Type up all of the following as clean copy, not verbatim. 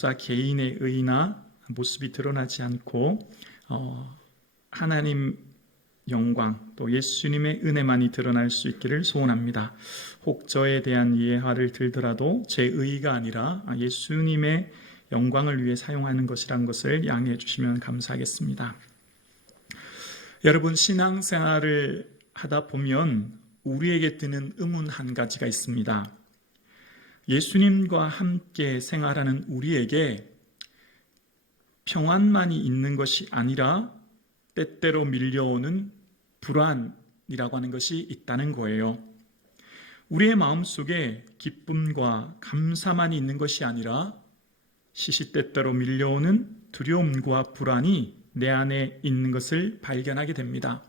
목사 개인의 의나 모습이 드러나지 않고 하나님 영광 또 예수님의 은혜만이 드러날 수 있기를 소원합니다. 혹 저에 대한 예화를 들더라도 제 의가 아니라 예수님의 영광을 위해 사용하는 것이란 것을 양해해 주시면 감사하겠습니다. 여러분, 신앙생활을 하다 보면 우리에게 드는 의문 한 가지가 있습니다. 예수님과 함께 생활하는 우리에게 평안만이 있는 것이 아니라 때때로 밀려오는 불안이라고 하는 것이 있다는 거예요. 우리의 마음속에 기쁨과 감사만이 있는 것이 아니라 시시때때로 밀려오는 두려움과 불안이 내 안에 있는 것을 발견하게 됩니다.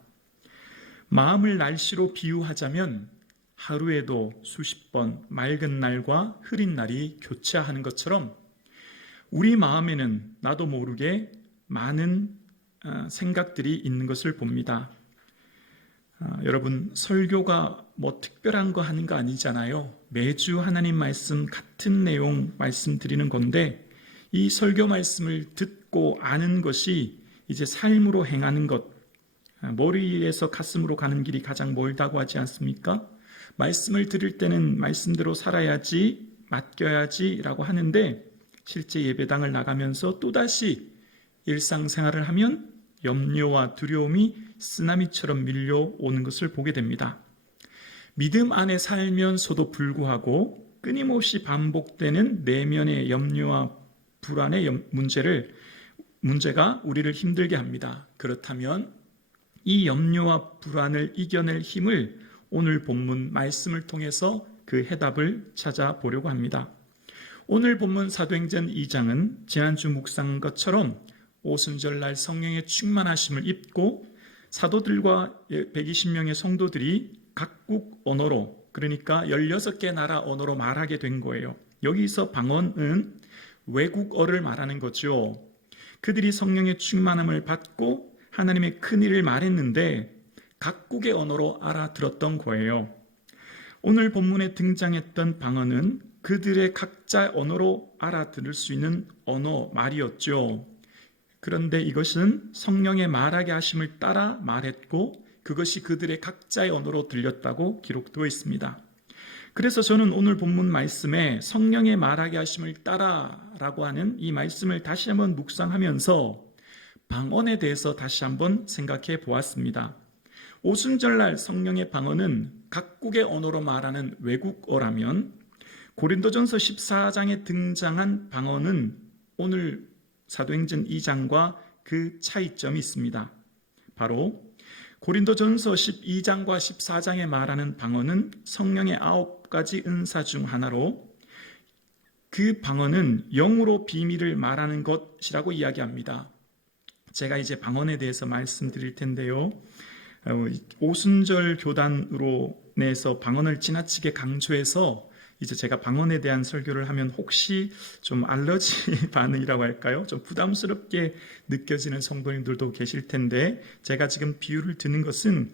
마음을 날씨로 비유하자면 하루에도 수십 번 맑은 날과 흐린 날이 교차하는 것처럼 우리 마음에는 나도 모르게 많은 생각들이 있는 것을 봅니다. 여러분, 설교가 뭐 특별한 거 하는 거 아니잖아요. 매주 하나님 말씀 같은 내용 말씀드리는 건데 이 설교 말씀을 듣고 아는 것이 이제 삶으로 행하는 것, 머리에서 가슴으로 가는 길이 가장 멀다고 하지 않습니까? 말씀을 들을 때는 말씀대로 살아야지, 맡겨야지 라고 하는데 실제 예배당을 나가면서 또다시 일상생활을 하면 염려와 두려움이 쓰나미처럼 밀려오는 것을 보게 됩니다. 믿음 안에 살면서도 불구하고 끊임없이 반복되는 내면의 염려와 불안의 문제가 우리를 힘들게 합니다. 그렇다면 이 염려와 불안을 이겨낼 힘을 오늘 본문 말씀을 통해서 그 해답을 찾아보려고 합니다. 오늘 본문 사도행전 2장은 지난주 묵상 것처럼 오순절날 성령의 충만하심을 입고 사도들과 120명의 성도들이 각국 언어로, 그러니까 16개 나라 언어로 말하게 된 거예요. 여기서 방언은 외국어를 말하는 거죠. 그들이 성령의 충만함을 받고 하나님의 큰 일을 말했는데 각국의 언어로 알아들었던 거예요. 오늘 본문에 등장했던 방언은 그들의 각자 언어로 알아들을 수 있는 언어 말이었죠. 그런데 이것은 성령의 말하게 하심을 따라 말했고 그것이 그들의 각자의 언어로 들렸다고 기록되어 있습니다. 그래서 저는 오늘 본문 말씀에 성령의 말하게 하심을 따라라고 하는 이 말씀을 다시 한번 묵상하면서 방언에 대해서 다시 한번 생각해 보았습니다. 오순절날 성령의 방언은 각국의 언어로 말하는 외국어라면 고린도전서 14장에 등장한 방언은 오늘 사도행전 2장과 그 차이점이 있습니다. 바로 고린도전서 12장과 14장에 말하는 방언은 성령의 9가지 은사 중 하나로 그 방언은 영으로 비밀을 말하는 것이라고 이야기합니다. 제가 이제 방언에 대해서 말씀드릴 텐데요. 오순절 교단으로 내서 방언을 지나치게 강조해서 이제 제가 방언에 대한 설교를 하면 혹시 좀 알러지 반응이라고 할까요? 좀 부담스럽게 느껴지는 성도님들도 계실 텐데 제가 지금 비유를 드는 것은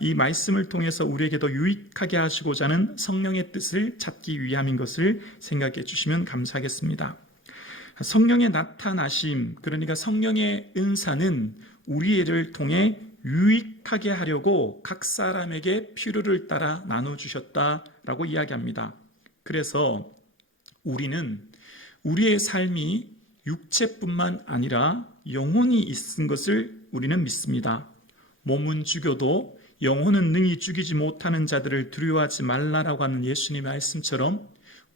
이 말씀을 통해서 우리에게 더 유익하게 하시고자 하는 성령의 뜻을 찾기 위함인 것을 생각해 주시면 감사하겠습니다. 성령의 나타나심, 그러니까 성령의 은사는 우리를 통해 유익하게 하려고 각 사람에게 필요를 따라 나눠주셨다라고 이야기합니다. 그래서 우리는 우리의 삶이 육체뿐만 아니라 영혼이 있은 것을 우리는 믿습니다. 몸은 죽여도 영혼은 능히 죽이지 못하는 자들을 두려워하지 말라라고 하는 예수님의 말씀처럼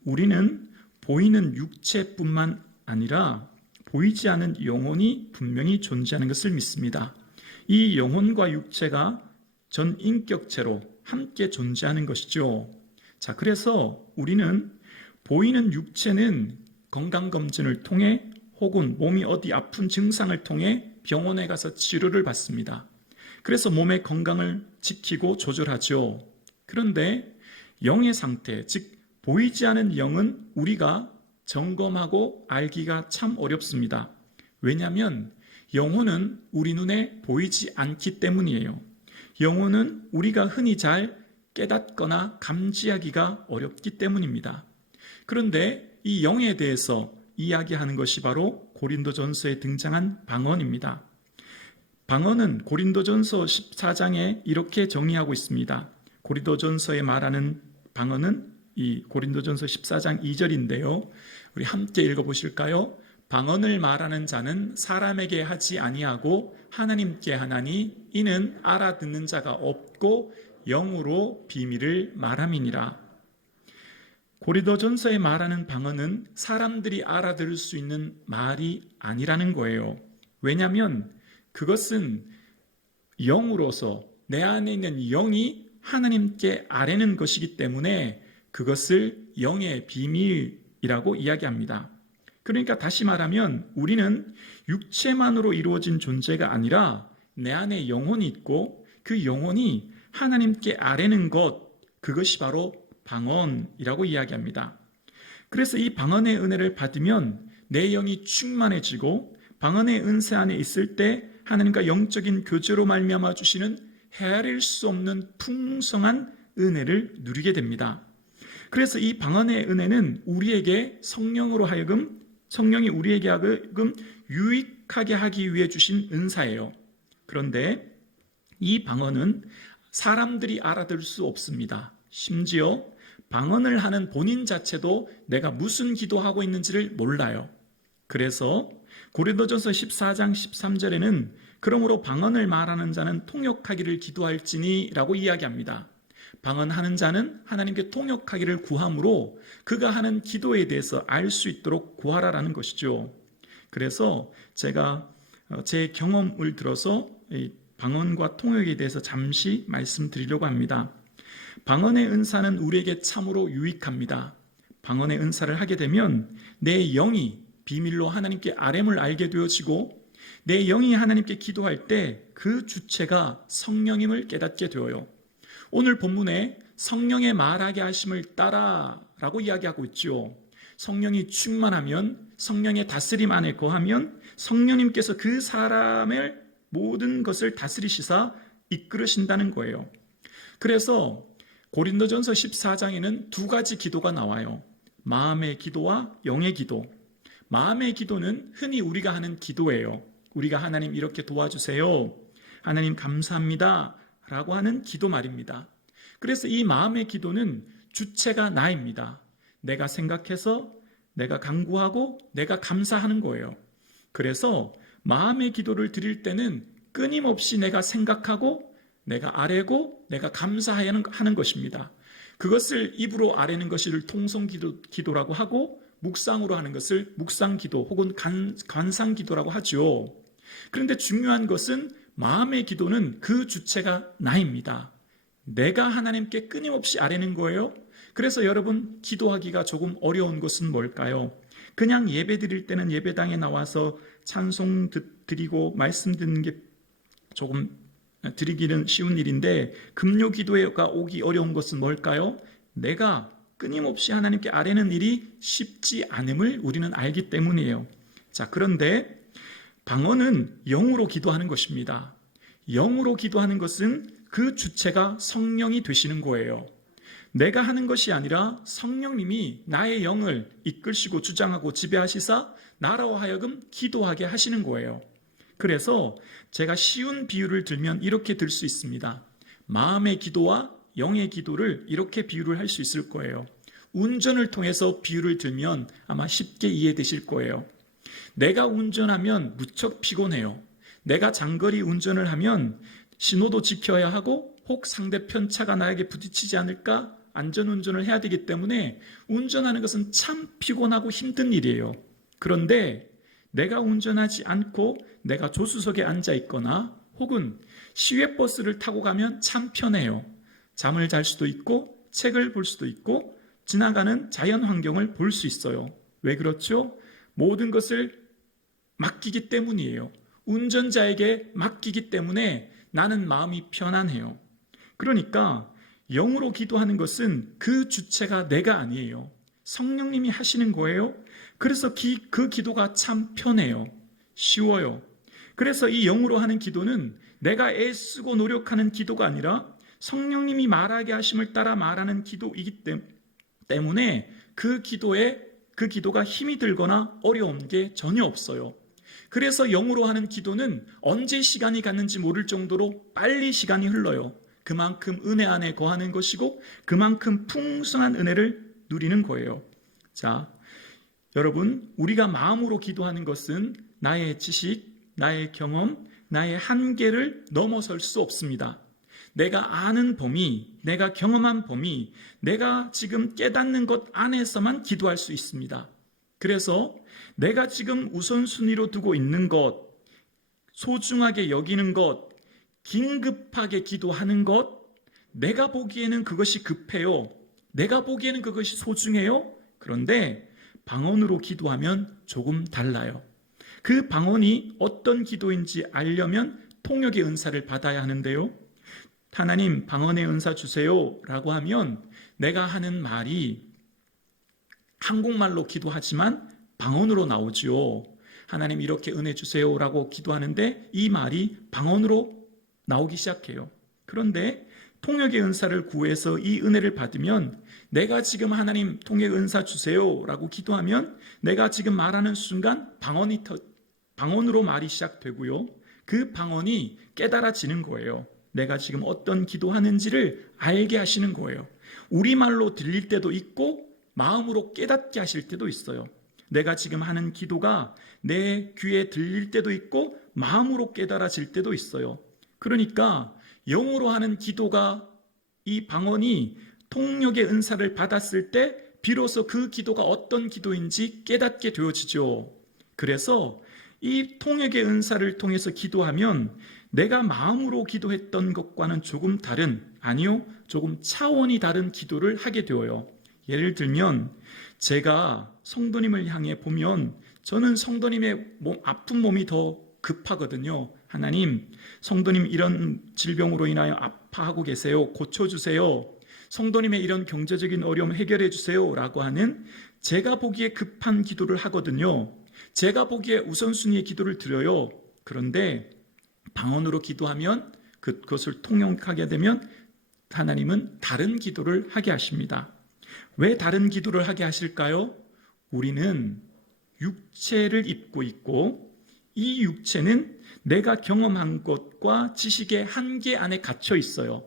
우리는 보이는 육체뿐만 아니라 보이지 않은 영혼이 분명히 존재하는 것을 믿습니다. 이 영혼과 육체가 전 인격체로 함께 존재하는 것이죠. 자, 그래서 우리는 보이는 육체는 건강검진을 통해 혹은 몸이 어디 아픈 증상을 통해 병원에 가서 치료를 받습니다. 그래서 몸의 건강을 지키고 조절하죠. 그런데 영의 상태, 즉 보이지 않은 영은 우리가 점검하고 알기가 참 어렵습니다. 왜냐하면 영혼은 우리 눈에 보이지 않기 때문이에요. 영혼은 우리가 흔히 잘 깨닫거나 감지하기가 어렵기 때문입니다. 그런데 이 영에 대해서 이야기하는 것이 바로 고린도전서에 등장한 방언입니다. 방언은 고린도전서 14장에 이렇게 정의하고 있습니다. 고린도전서에 말하는 방언은 이 고린도전서 14장 2절인데요. 우리 함께 읽어보실까요? 방언을 말하는 자는 사람에게 하지 아니하고 하나님께 하나니 이는 알아듣는 자가 없고 영으로 비밀을 말함이니라. 고린도전서에 말하는 방언은 사람들이 알아들을 수 있는 말이 아니라는 거예요. 왜냐하면 그것은 영으로서 내 안에 있는 영이 하나님께 아뢰는 것이기 때문에 그것을 영의 비밀이라고 이야기합니다. 그러니까 다시 말하면 우리는 육체만으로 이루어진 존재가 아니라 내 안에 영혼이 있고 그 영혼이 하나님께 아뢰는 것, 그것이 바로 방언이라고 이야기합니다. 그래서 이 방언의 은혜를 받으면 내 영이 충만해지고 방언의 은사 안에 있을 때 하나님과 영적인 교제로 말미암아 주시는 헤아릴 수 없는 풍성한 은혜를 누리게 됩니다. 그래서 이 방언의 은혜는 우리에게 성령이 우리에게 하여금 유익하게 하기 위해 주신 은사예요. 그런데 이 방언은 사람들이 알아들을 수 없습니다. 심지어 방언을 하는 본인 자체도 내가 무슨 기도하고 있는지를 몰라요. 그래서 고린도전서 14장 13절에는 그러므로 방언을 말하는 자는 통역하기를 기도할지니 라고 이야기합니다. 방언하는 자는 하나님께 통역하기를 구함으로 그가 하는 기도에 대해서 알 수 있도록 구하라라는 것이죠. 그래서 제가 제 경험을 들어서 이 방언과 통역에 대해서 잠시 말씀드리려고 합니다. 방언의 은사는 우리에게 참으로 유익합니다. 방언의 은사를 하게 되면 내 영이 비밀로 하나님께 아뢰음을 알게 되어지고 내 영이 하나님께 기도할 때 그 주체가 성령임을 깨닫게 되어요. 오늘 본문에 성령의 말하게 하심을 따라라고 이야기하고 있죠. 성령이 충만하면 성령의 다스림 안에 거하면 성령님께서 그 사람의 모든 것을 다스리시사 이끌으신다는 거예요. 그래서 고린도전서 14장에는 두 가지 기도가 나와요. 마음의 기도와 영의 기도. 마음의 기도는 흔히 우리가 하는 기도예요. 우리가 하나님 이렇게 도와주세요. 하나님 감사합니다. 라고 하는 기도 말입니다. 그래서 이 마음의 기도는 주체가 나입니다. 내가 생각해서 내가 간구하고 내가 감사하는 거예요. 그래서 마음의 기도를 드릴 때는 끊임없이 내가 생각하고 내가 아뢰고 내가 감사하는 것입니다. 그것을 입으로 아뢰는 것을 통성기도라고 하고 묵상으로 하는 것을 묵상기도 혹은 관상기도라고 하죠. 그런데 중요한 것은 마음의 기도는 그 주체가 나입니다. 내가 하나님께 끊임없이 아뢰는 거예요. 그래서 여러분 기도하기가 조금 어려운 것은 뭘까요? 그냥 예배 드릴 때는 예배당에 나와서 찬송 드리고 말씀 듣는 게 조금 드리기는 쉬운 일인데 금요 기도가 오기 어려운 것은 뭘까요? 내가 끊임없이 하나님께 아뢰는 일이 쉽지 않음을 우리는 알기 때문이에요. 자, 그런데 방언은 영으로 기도하는 것입니다. 영으로 기도하는 것은 그 주체가 성령이 되시는 거예요. 내가 하는 것이 아니라 성령님이 나의 영을 이끌시고 주장하고 지배하시사 나로 하여금 기도하게 하시는 거예요. 그래서 제가 쉬운 비유를 들면 이렇게 들 수 있습니다. 마음의 기도와 영의 기도를 이렇게 비유를 할 수 있을 거예요. 운전을 통해서 비유를 들면 아마 쉽게 이해되실 거예요. 내가 운전하면 무척 피곤해요. 내가 장거리 운전을 하면 신호도 지켜야 하고 혹 상대편 차가 나에게 부딪히지 않을까 안전운전을 해야 되기 때문에 운전하는 것은 참 피곤하고 힘든 일이에요. 그런데 내가 운전하지 않고 내가 조수석에 앉아 있거나 혹은 시외버스를 타고 가면 참 편해요. 잠을 잘 수도 있고 책을 볼 수도 있고 지나가는 자연 환경을 볼 수 있어요. 왜 그렇죠? 모든 것을 맡기기 때문이에요. 운전자에게 맡기기 때문에 나는 마음이 편안해요. 그러니까 영으로 기도하는 것은 그 주체가 내가 아니에요. 성령님이 하시는 거예요. 그래서 그 기도가 참 편해요. 쉬워요. 그래서 이 영으로 하는 기도는 내가 애쓰고 노력하는 기도가 아니라 성령님이 말하게 하심을 따라 말하는 기도이기 때문에 그 기도에 그 기도가 힘이 들거나 어려운 게 전혀 없어요. 그래서 영으로 하는 기도는 언제 시간이 갔는지 모를 정도로 빨리 시간이 흘러요. 그만큼 은혜 안에 거하는 것이고 그만큼 풍성한 은혜를 누리는 거예요. 자, 여러분, 우리가 마음으로 기도하는 것은 나의 지식, 나의 경험, 나의 한계를 넘어설 수 없습니다. 내가 아는 범위, 내가 경험한 범위, 내가 지금 깨닫는 것 안에서만 기도할 수 있습니다. 그래서 내가 지금 우선순위로 두고 있는 것, 소중하게 여기는 것, 긴급하게 기도하는 것, 내가 보기에는 그것이 급해요. 내가 보기에는 그것이 소중해요. 그런데 방언으로 기도하면 조금 달라요. 그 방언이 어떤 기도인지 알려면 통역의 은사를 받아야 하는데요. 하나님, 방언의 은사 주세요 라고 하면 내가 하는 말이 한국말로 기도하지만 방언으로 나오지요. 하나님 이렇게 은혜 주세요 라고 기도하는데 이 말이 방언으로 나오기 시작해요. 그런데 통역의 은사를 구해서 이 은혜를 받으면 내가 지금 하나님 통역 은사 주세요 라고 기도하면 내가 지금 말하는 순간 방언으로 말이 시작되고요. 그 방언이 깨달아지는 거예요. 내가 지금 어떤 기도하는지를 알게 하시는 거예요. 우리말로 들릴 때도 있고 마음으로 깨닫게 하실 때도 있어요. 내가 지금 하는 기도가 내 귀에 들릴 때도 있고 마음으로 깨달아질 때도 있어요. 그러니까 영어로 하는 기도가 이 방언이 통역의 은사를 받았을 때 비로소 그 기도가 어떤 기도인지 깨닫게 되어지죠. 그래서 이 통역의 은사를 통해서 기도하면 내가 마음으로 기도했던 것과는 조금 다른, 아니요, 조금 차원이 다른 기도를 하게 되어요. 예를 들면 제가 성도님을 향해 보면 저는 성도님의 아픈 몸이 더 급하거든요. 하나님, 성도님 이런 질병으로 인하여 아파하고 계세요. 고쳐주세요. 성도님의 이런 경제적인 어려움 해결해 주세요 라고 하는 제가 보기에 급한 기도를 하거든요. 제가 보기에 우선순위의 기도를 드려요. 그런데 방언으로 기도하면 그것을 통역하게 되면 하나님은 다른 기도를 하게 하십니다. 왜 다른 기도를 하게 하실까요? 우리는 육체를 입고 있고 이 육체는 내가 경험한 것과 지식의 한계 안에 갇혀 있어요.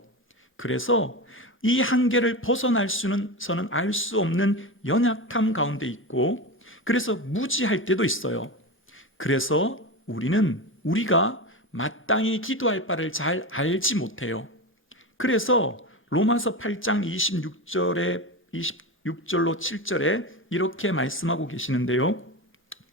그래서 이 한계를 벗어날 수는 저는 알 수 없는 연약함 가운데 있고 그래서 무지할 때도 있어요. 그래서 우리가 마땅히 기도할 바를 잘 알지 못해요. 그래서 로마서 8장 26절로 7절에 이렇게 말씀하고 계시는데요.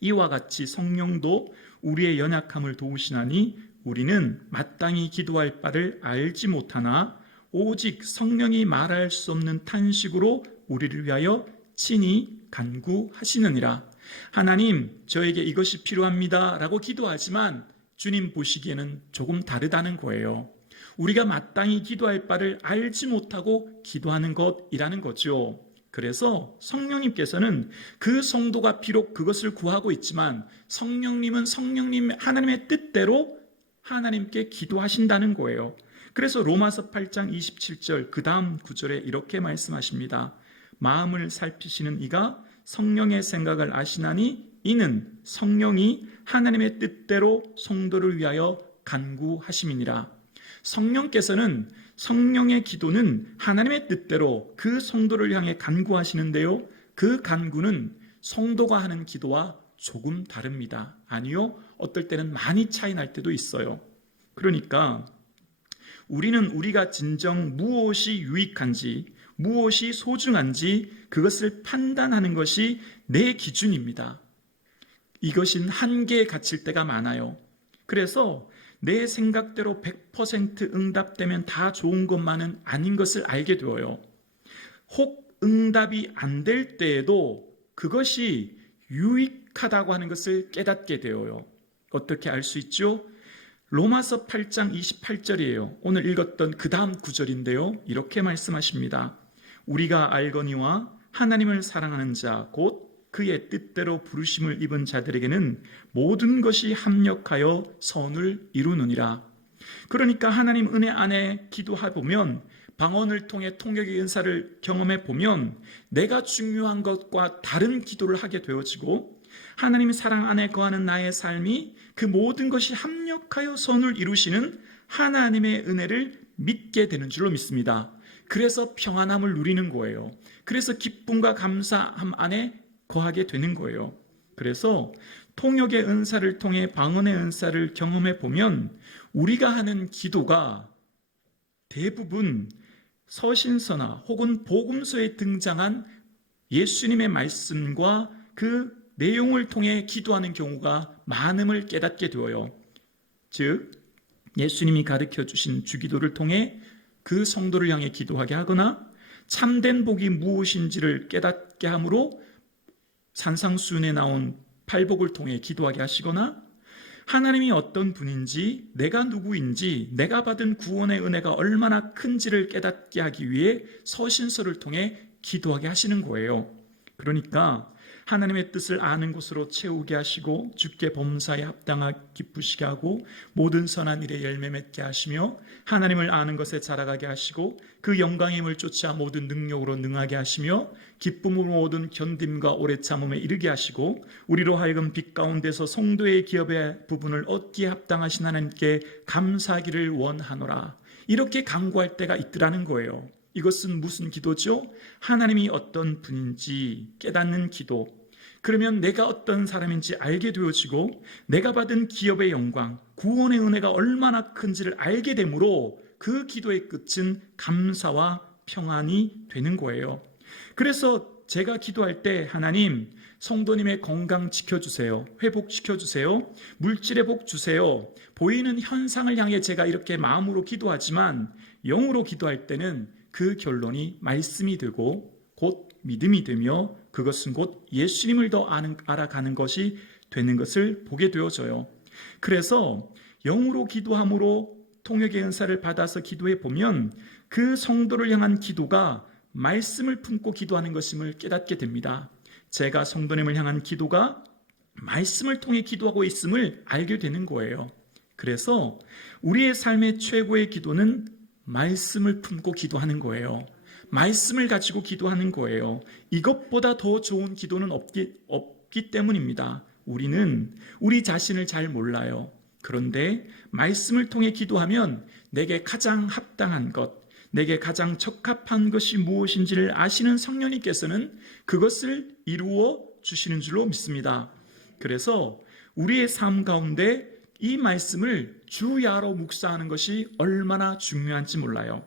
이와 같이 성령도 우리의 연약함을 도우시나니 우리는 마땅히 기도할 바를 알지 못하나 오직 성령이 말할 수 없는 탄식으로 우리를 위하여 친히 간구하시느니라. 하나님, 저에게 이것이 필요합니다 라고 기도하지만 주님 보시기에는 조금 다르다는 거예요. 우리가 마땅히 기도할 바를 알지 못하고 기도하는 것이라는 거죠. 그래서 성령님께서는 그 성도가 비록 그것을 구하고 있지만 성령님은 성령님 하나님의 뜻대로 하나님께 기도하신다는 거예요. 그래서 로마서 8장 27절 그 다음 구절에 이렇게 말씀하십니다. 마음을 살피시는 이가 성령의 생각을 아시나니 이는 성령이 하나님의 뜻대로 성도를 위하여 간구하심이니라. 성령께서는 성령의 기도는 하나님의 뜻대로 그 성도를 향해 간구하시는데요. 그 간구는 성도가 하는 기도와 조금 다릅니다. 아니요, 어떨 때는 많이 차이 날 때도 있어요. 그러니까 우리는 우리가 진정 무엇이 유익한지, 무엇이 소중한지 그것을 판단하는 것이 내 기준입니다. 이것은 한계에 갇힐 때가 많아요. 그래서 내 생각대로 100% 응답되면 다 좋은 것만은 아닌 것을 알게 되어요. 혹 응답이 안 될 때에도 그것이 유익하다고 하는 것을 깨닫게 되어요. 어떻게 알 수 있죠? 로마서 8장 28절이에요. 오늘 읽었던 그 다음 구절인데요. 이렇게 말씀하십니다. 우리가 알거니와 하나님을 사랑하는 자 곧 그의 뜻대로 부르심을 입은 자들에게는 모든 것이 합력하여 선을 이루느니라. 그러니까 하나님 은혜 안에 기도해 보면 방언을 통해 통역의 은사를 경험해 보면 내가 중요한 것과 다른 기도를 하게 되어지고 하나님의 사랑 안에 거하는 나의 삶이 그 모든 것이 합력하여 선을 이루시는 하나님의 은혜를 믿게 되는 줄로 믿습니다. 그래서 평안함을 누리는 거예요. 그래서 기쁨과 감사함 안에 거하게 되는 거예요. 그래서 통역의 은사를 통해 방언의 은사를 경험해 보면 우리가 하는 기도가 대부분 서신서나 혹은 복음서에 등장한 예수님의 말씀과 그 내용을 통해 기도하는 경우가 많음을 깨닫게 되어요. 즉 예수님이 가르쳐 주신 주기도를 통해 그 성도를 향해 기도하게 하거나 참된 복이 무엇인지를 깨닫게 함으로 산상수훈에 나온 팔복을 통해 기도하게 하시거나 하나님이 어떤 분인지, 내가 누구인지, 내가 받은 구원의 은혜가 얼마나 큰지를 깨닫게 하기 위해 서신서를 통해 기도하게 하시는 거예요. 그러니까 하나님의 뜻을 아는 것으로 채우게 하시고 주께 범사에 합당하게 기쁘시게 하고 모든 선한 일에 열매 맺게 하시며 하나님을 아는 것에 자라가게 하시고 그 영광의 힘을 쫓아 모든 능력으로 능하게 하시며 기쁨으로 모든 견딤과 오래 참음에 이르게 하시고 우리로 하여금 빛 가운데서 성도의 기업의 부분을 얻기에 합당하신 하나님께 감사하기를 원하노라. 이렇게 간구할 때가 있더라는 거예요. 이것은 무슨 기도죠? 하나님이 어떤 분인지 깨닫는 기도. 그러면 내가 어떤 사람인지 알게 되어지고 내가 받은 기업의 영광, 구원의 은혜가 얼마나 큰지를 알게 되므로 그 기도의 끝은 감사와 평안이 되는 거예요. 그래서 제가 기도할 때 하나님, 성도님의 건강 지켜주세요. 회복시켜주세요. 물질의 복 주세요. 보이는 현상을 향해 제가 이렇게 마음으로 기도하지만 영으로 기도할 때는 그 결론이 말씀이 되고 곧 믿음이 되며 그것은 곧 예수님을 더 알아가는 것이 되는 것을 보게 되어져요. 그래서 영으로 기도함으로 통역의 은사를 받아서 기도해 보면 그 성도를 향한 기도가 말씀을 품고 기도하는 것임을 깨닫게 됩니다. 제가 성도님을 향한 기도가 말씀을 통해 기도하고 있음을 알게 되는 거예요. 그래서 우리의 삶의 최고의 기도는 말씀을 품고 기도하는 거예요. 말씀을 가지고 기도하는 거예요. 이것보다 더 좋은 기도는 없기 때문입니다. 우리는 우리 자신을 잘 몰라요. 그런데 말씀을 통해 기도하면 내게 가장 합당한 것, 내게 가장 적합한 것이 무엇인지를 아시는 성령님께서는 그것을 이루어 주시는 줄로 믿습니다. 그래서 우리의 삶 가운데 이 말씀을 주야로 묵상하는 것이 얼마나 중요한지 몰라요.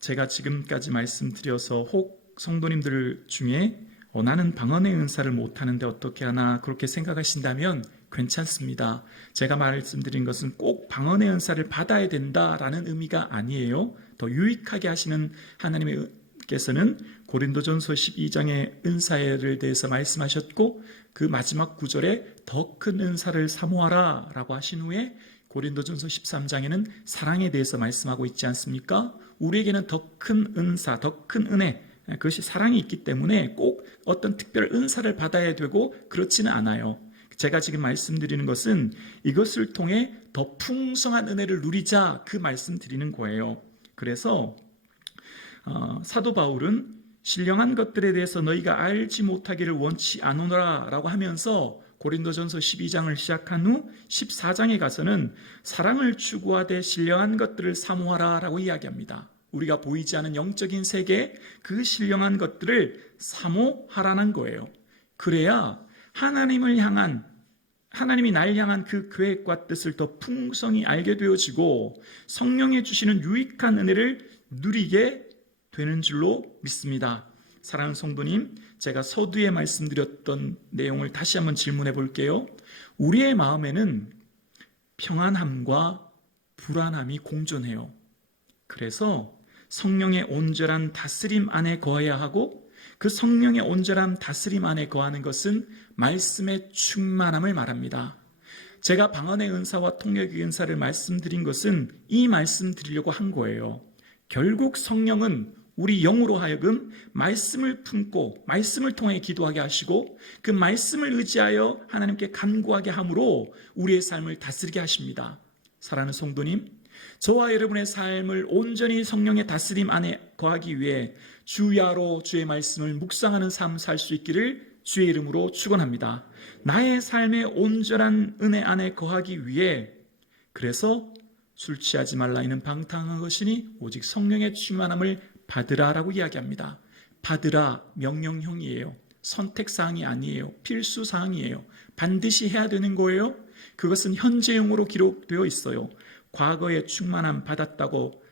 제가 지금까지 말씀드려서 혹 성도님들 중에 나는 방언의 은사를 못하는데 어떻게 하나 그렇게 생각하신다면 괜찮습니다. 제가 말씀드린 것은 꼭 방언의 은사를 받아야 된다라는 의미가 아니에요. 더 유익하게 하시는 하나님께서는 고린도전서 12장의 은사를 대해서 말씀하셨고 그 마지막 구절에 더 큰 은사를 사모하라 라고 하신 후에 고린도전서 13장에는 사랑에 대해서 말씀하고 있지 않습니까? 우리에게는 더 큰 은사, 더 큰 은혜, 그것이 사랑이 있기 때문에 꼭 어떤 특별 은사를 받아야 되고 그렇지는 않아요. 제가 지금 말씀드리는 것은 이것을 통해 더 풍성한 은혜를 누리자 그 말씀드리는 거예요. 그래서 사도 바울은 신령한 것들에 대해서 너희가 알지 못하기를 원치 않으노라 라고 하면서 고린도전서 12장을 시작한 후 14장에 가서는 사랑을 추구하되 신령한 것들을 사모하라 라고 이야기합니다. 우리가 보이지 않은 영적인 세계, 그 신령한 것들을 사모하라는 거예요. 그래야 하나님이 날 향한 그 계획과 뜻을 더 풍성히 알게 되어지고 성령이 주시는 유익한 은혜를 누리게 되는 줄로 믿습니다. 사랑하는 성도님, 제가 서두에 말씀드렸던 내용을 다시 한번 질문해 볼게요. 우리의 마음에는 평안함과 불안함이 공존해요. 그래서 성령의 온전한 다스림 안에 거해야 하고 그 성령의 온전한 다스림 안에 거하는 것은 말씀의 충만함을 말합니다. 제가 방언의 은사와 통역의 은사를 말씀드린 것은 이 말씀 드리려고 한 거예요. 결국 성령은 우리 영으로 하여금 말씀을 품고 말씀을 통해 기도하게 하시고 그 말씀을 의지하여 하나님께 간구하게 함으로 우리의 삶을 다스리게 하십니다. 사랑하는 성도님, 저와 여러분의 삶을 온전히 성령의 다스림 안에 거하기 위해 주야로 주의 말씀을 묵상하는 삶 살 수 있기를 주의 이름으로 축원합니다. 나의 삶의 온전한 은혜 안에 거하기 위해, 그래서 술 취하지 말라 이는 방탕한 것이니 오직 성령의 충만함을 받으라라고 이야기합니다. 받으라 명령형이에요. 선택사항이 아니에요. 필수사항이에요. 반드시 해야 되는 거예요. 그것은 현재형으로 기록되어 있어요. 과거에 충만함 받았다고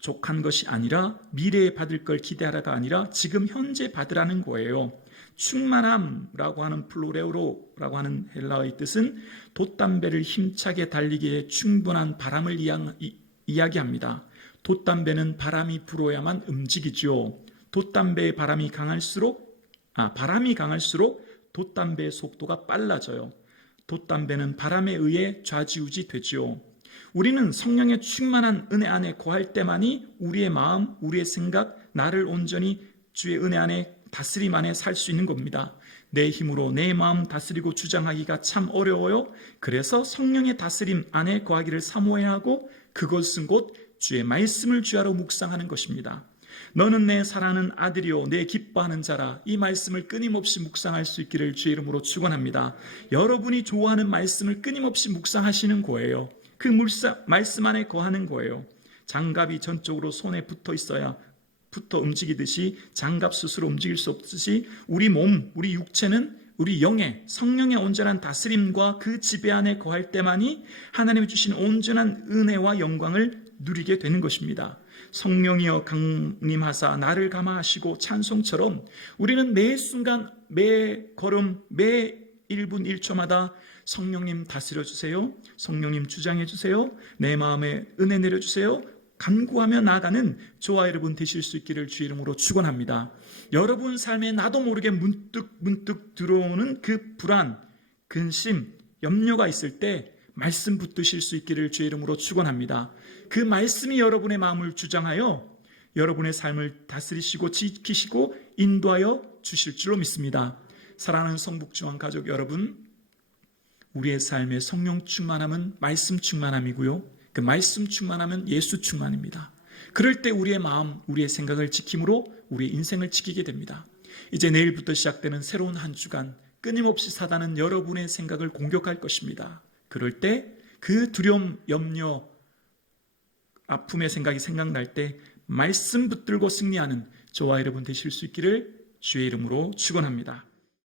족한 것이 아니라 미래에 받을 걸 기대하라가 아니라 지금 현재 받으라는 거예요. 충만함이라고 하는 플로레오로라고 하는 헬라어의 뜻은 돛담배를 힘차게 달리기에 충분한 바람을 이야기합니다. 돛담배는 바람이 불어야만 움직이죠. 돛담배의 바람이 강할수록 돛담배의 속도가 빨라져요. 돛담배는 바람에 의해 좌지우지 되죠. 우리는 성령의 충만한 은혜 안에 거할 때만이 우리의 마음, 우리의 생각, 나를 온전히 주의 은혜 안에 다스림 안에 살 수 있는 겁니다. 내 힘으로 내 마음 다스리고 주장하기가 참 어려워요. 그래서 성령의 다스림 안에 거하기를 사모해야 하고, 그것은 곧 주의 말씀을 주야로 묵상하는 것입니다. 너는 내 사랑하는 아들이요 내 기뻐하는 자라. 이 말씀을 끊임없이 묵상할 수 있기를 주의 이름으로 축원합니다. 여러분이 좋아하는 말씀을 끊임없이 묵상하시는 거예요. 그 말씀 안에 거하는 거예요. 장갑이 전적으로 손에 붙어 움직이듯이 장갑 스스로 움직일 수 없듯이 우리 몸, 우리 육체는 우리 영의 성령의 온전한 다스림과 그 지배 안에 거할 때만이 하나님이 주신 온전한 은혜와 영광을 누리게 되는 것입니다. 성령이여 강림하사 나를 감화하시고 찬송처럼 우리는 매 순간, 매 걸음, 매 1분 1초마다 성령님 다스려 주세요. 성령님 주장해 주세요. 내 마음에 은혜 내려 주세요. 간구하며 나아가는 저와 여러분 되실 수 있기를 주의 이름으로 축원합니다. 여러분 삶에 나도 모르게 문득 들어오는 그 불안, 근심, 염려가 있을 때 말씀 붙드실 수 있기를 주의 이름으로 축원합니다. 그 말씀이 여러분의 마음을 주장하여 여러분의 삶을 다스리시고 지키시고 인도하여 주실 줄로 믿습니다. 사랑하는 성북중앙 가족 여러분, 우리의 삶의 성령 충만함은 말씀 충만함이고요, 그 말씀 충만함은 예수 충만입니다. 그럴 때 우리의 마음, 우리의 생각을 지킴으로 우리의 인생을 지키게 됩니다. 이제 내일부터 시작되는 새로운 한 주간 끊임없이 사단은 여러분의 생각을 공격할 것입니다. 그럴 때 그 두려움, 염려, 아픔의 생각이 생각날 때 말씀 붙들고 승리하는 저와 여러분 되실 수 있기를 주의 이름으로 축원합니다.